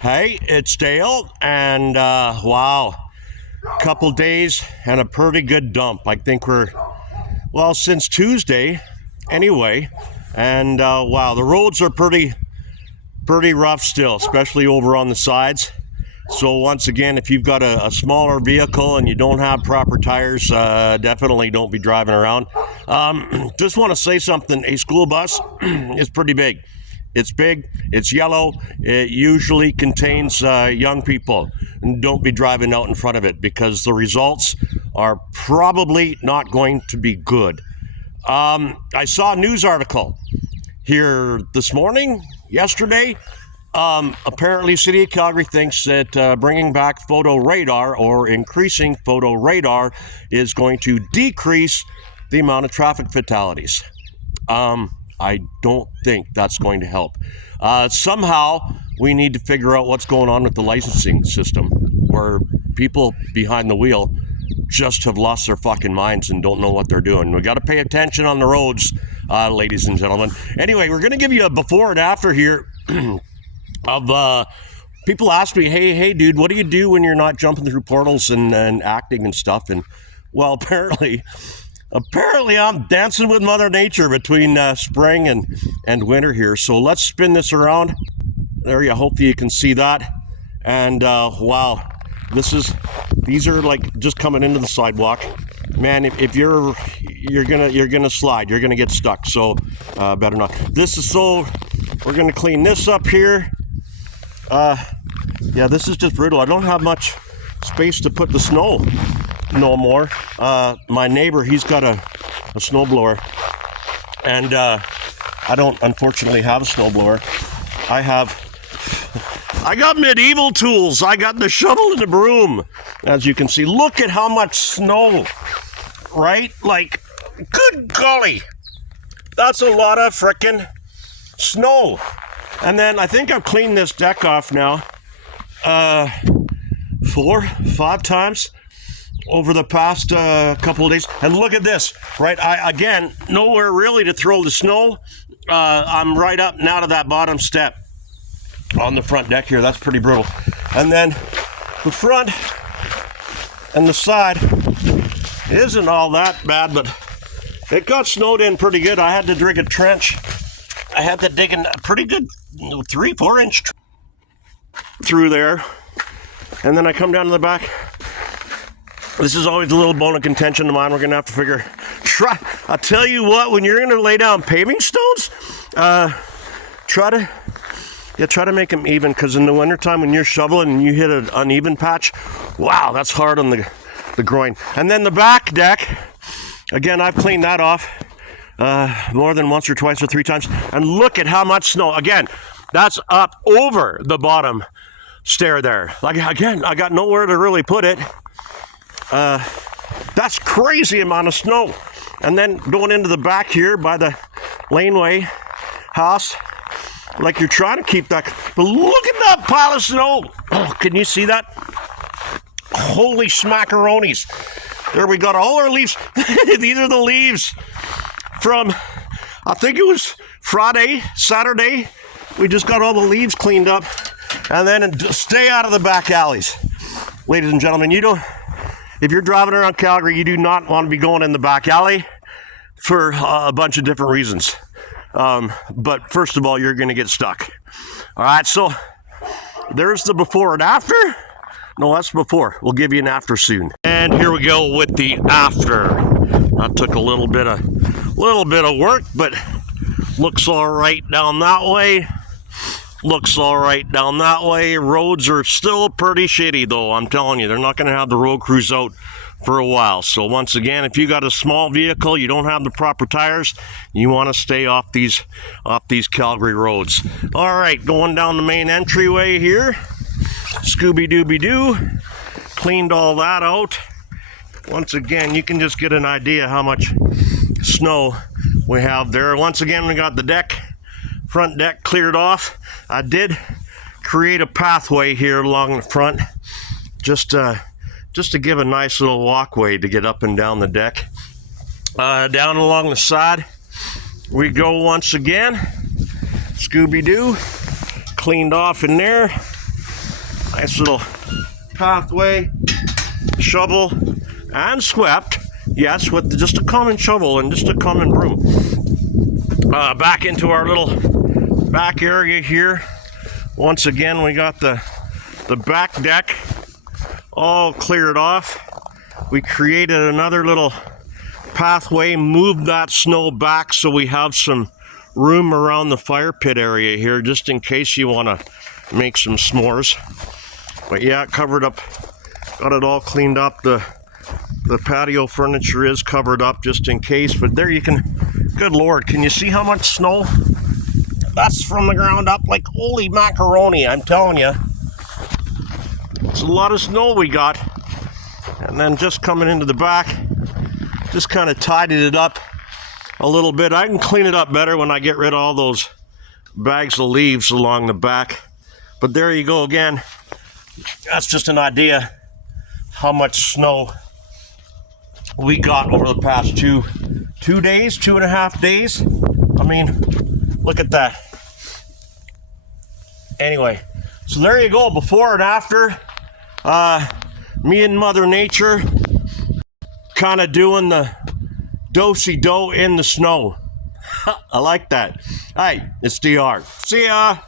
Hey, it's Dale, and wow, couple days and a pretty good dump. I think well, since Tuesday anyway, and wow, the roads are pretty rough still, especially over on the sides. So once again, if you've got a smaller vehicle and you don't have proper tires, definitely don't be driving around. Just want to say something. A school bus is pretty big. It's big, it's yellow, it usually contains young people. And don't be driving out in front of it because the results are probably not going to be good. I saw a news article here this morning, yesterday. Apparently, City of Calgary thinks that bringing back photo radar or increasing photo radar is going to decrease the amount of traffic fatalities. I don't think that's going to help. Somehow, we need to figure out what's going on with the licensing system, where people behind the wheel just have lost their fucking minds and don't know what they're doing. We got to pay attention on the roads, ladies and gentlemen. Anyway, we're going to give you a before and after here of people ask me, hey, dude, what do you do when you're not jumping through portals and acting and stuff? And well, apparently I'm dancing with Mother Nature between spring and winter here. So let's spin this around. There you. Hopefully you can see that. And wow, these are like just coming into the sidewalk. Man, if you're gonna slide, you're gonna get stuck. So better not. We're gonna clean this up here. Yeah, this is just brutal. I don't have much space to put the snow no more. My neighbor, he's got a snowblower, and I don't unfortunately have a snowblower. I got medieval tools. I got the shovel and the broom. As you can see, look at how much snow, right? Like, good golly, that's a lot of frickin' snow. And then I think I've cleaned this deck off now 4-5 times over the past couple of days. And look at this, right? Again, nowhere really to throw the snow. I'm right up now to that bottom step on the front deck here. That's pretty brutal. And then the front and the side isn't all that bad, but it got snowed in pretty good. I had to dig a trench. I had to dig a pretty good 3-4 inch through there. And then I come down to the back. This is always a little bone of contention of mine. We're going to have to I'll tell you what, when you're going to lay down paving stones, try to make them even, because in the wintertime when you're shoveling and you hit an uneven patch, wow, that's hard on the groin. And then the back deck, again, I've cleaned that off more than once or twice or 3 times. And look at how much snow. Again, that's up over the bottom stair there. Like, again, I got nowhere to really put it. That's crazy amount of snow. And then going into the back here by the laneway house, like you're trying to keep that. But look at that pile of snow. Oh, can you see that? Holy smackaronis. There we got all our leaves. These are the leaves from, I think it was Friday, Saturday. We just got all the leaves cleaned up. And then stay out of the back alleys. Ladies and gentlemen, if you're driving around Calgary, you do not want to be going in the back alley for a bunch of different reasons. But first of all, you're going to get stuck. All right, so there's the before and after. No, that's before. We'll give you an after soon. And here we go with the after. That took a little bit of work, but looks all right down that way. Looks all right down that way. Roads are still pretty shitty, though. I'm telling you, they're not going to have the road crews out for a while. So once again, if you got a small vehicle, you don't have the proper tires, you want to stay off these Calgary roads. All right, going down the main entryway here. Scooby-Dooby-Doo. Cleaned all that out. Once again, you can just get an idea how much snow we have there. Once again, we got the front deck cleared off. I did create a pathway here along the front, just to give a nice little walkway to get up and down the deck. Down along the side, we go once again. Scooby-Doo, cleaned off in there. Nice little pathway, shovel, and swept. Yes, with just a common shovel and just a common broom. Back into our little back area here. Once again, we got the back deck all cleared off. We created another little pathway, moved that snow back so we have some room around the fire pit area here, just in case you want to make some s'mores. But yeah, covered up, got it all cleaned up. The patio furniture is covered up just in case, but there you can, good Lord, can you see how much snow? That's from the ground up like holy macaroni, I'm telling you. It's a lot of snow we got. And then just coming into the back, just kind of tidied it up a little bit. I can clean it up better when I get rid of all those bags of leaves along the back. But there you go again. That's just an idea how much snow we got over the past two days, 2.5 days. I mean, look at that. Anyway, so there you go, before and after. Me and Mother Nature kind of doing the do-si-do in the snow. I like that. All right, it's DR. See ya.